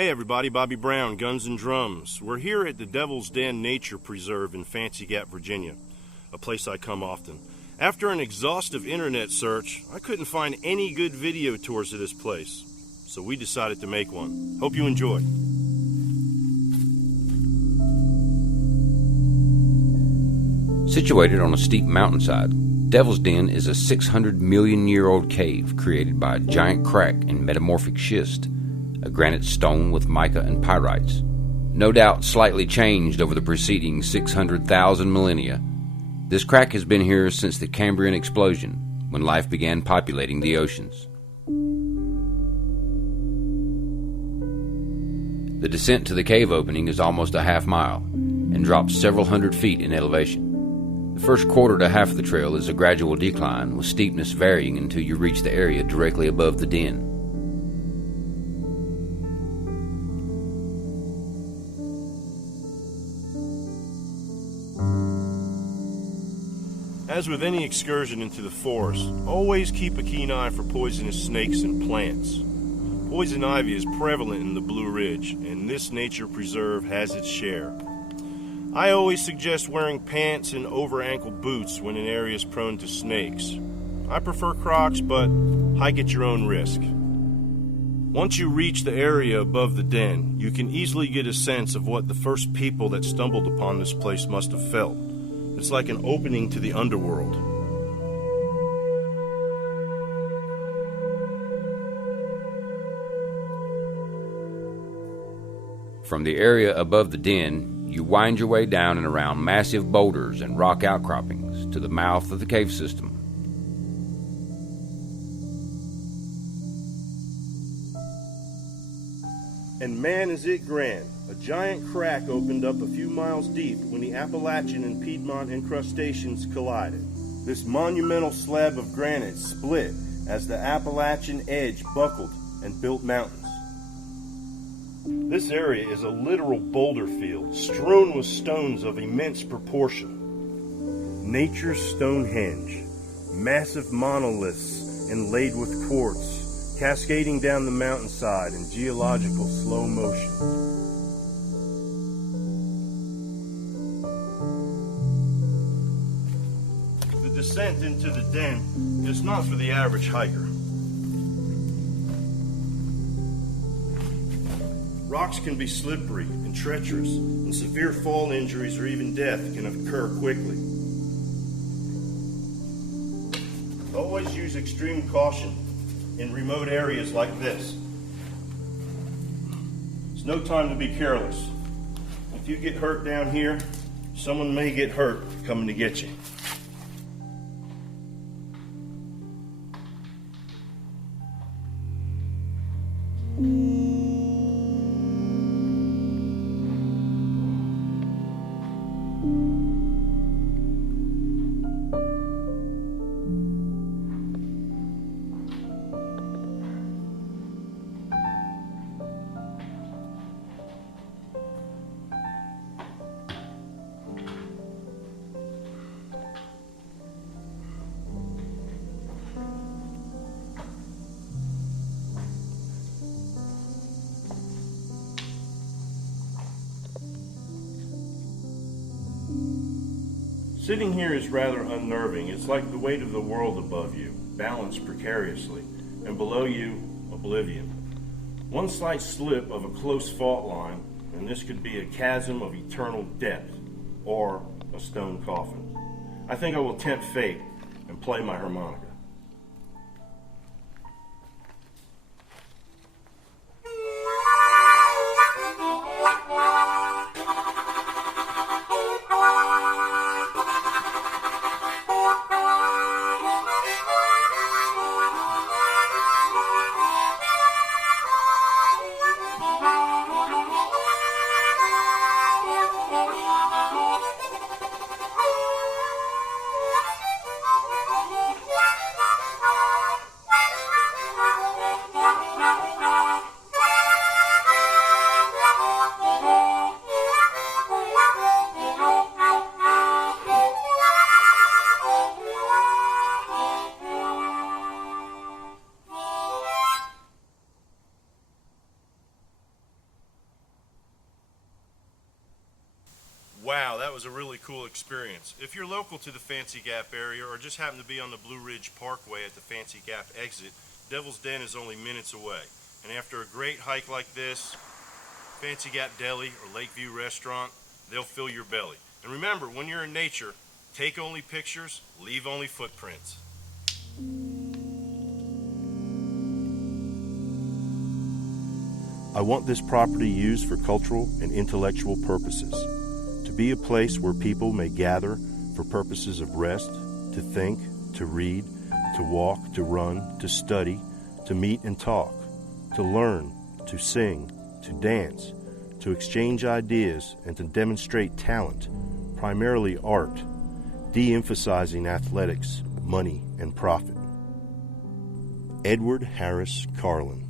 Hey everybody, Bobby Brown, Guns and Drums. We're here at the Devil's Den Nature Preserve in Fancy Gap, Virginia, a place I come often. After an exhaustive internet search, I couldn't find any good video tours of this place, so we decided to make one. Hope you enjoy. Situated on a steep mountainside, Devil's Den is a 600 million year old cave created by a giant crack in metamorphic schist, a granite stone with mica and pyrites, no doubt slightly changed over the preceding 600,000 millennia. This crack has been here since the Cambrian explosion, when life began populating the oceans. The descent to the cave opening is almost a half mile and drops several hundred feet in elevation. The first quarter to half of the trail is a gradual decline, with steepness varying until you reach the area directly above the den. As with any excursion into the forest, always keep a keen eye for poisonous snakes and plants. Poison ivy is prevalent in the Blue Ridge, and this nature preserve has its share. I always suggest wearing pants and over-ankle boots when an area is prone to snakes. I prefer Crocs, but hike at your own risk. Once you reach the area above the den, you can easily get a sense of what the first people that stumbled upon this place must have felt. It's like an opening to the underworld. From the area above the den, you wind your way down and around massive boulders and rock outcroppings to the mouth of the cave system. And man, is it grand. A giant crack opened up a few miles deep when the Appalachian and Piedmont incrustations collided. This monumental slab of granite split as the Appalachian edge buckled and built mountains. This area is a literal boulder field, strewn with stones of immense proportion. Nature's Stonehenge, massive monoliths inlaid with quartz, cascading down the mountainside in geological slow motion. The descent into the den is not for the average hiker. Rocks can be slippery and treacherous, and severe fall injuries or even death can occur quickly. Always use extreme caution in remote areas like this. It's no time to be careless. If you get hurt down here, someone may get hurt coming to get you. Sitting here is rather unnerving. It's like the weight of the world above you, balanced precariously, and below you, oblivion. One slight slip of a close fault line, and this could be a chasm of eternal depth, or a stone coffin. I think I will tempt fate and play my harmonica. Wow, that was a really cool experience. If you're local to the Fancy Gap area or just happen to be on the Blue Ridge Parkway at the Fancy Gap exit, Devil's Den is only minutes away. And after a great hike like this, Fancy Gap Deli or Lakeview Restaurant, they'll fill your belly. And remember, when you're in nature, take only pictures, leave only footprints. I want this property used for cultural and intellectual purposes, to be a place where people may gather for purposes of rest, to think, to read, to walk, to run, to study, to meet and talk, to learn, to sing, to dance, to exchange ideas, and to demonstrate talent, primarily art, de-emphasizing athletics, money, and profit. Edward Harris Carlin.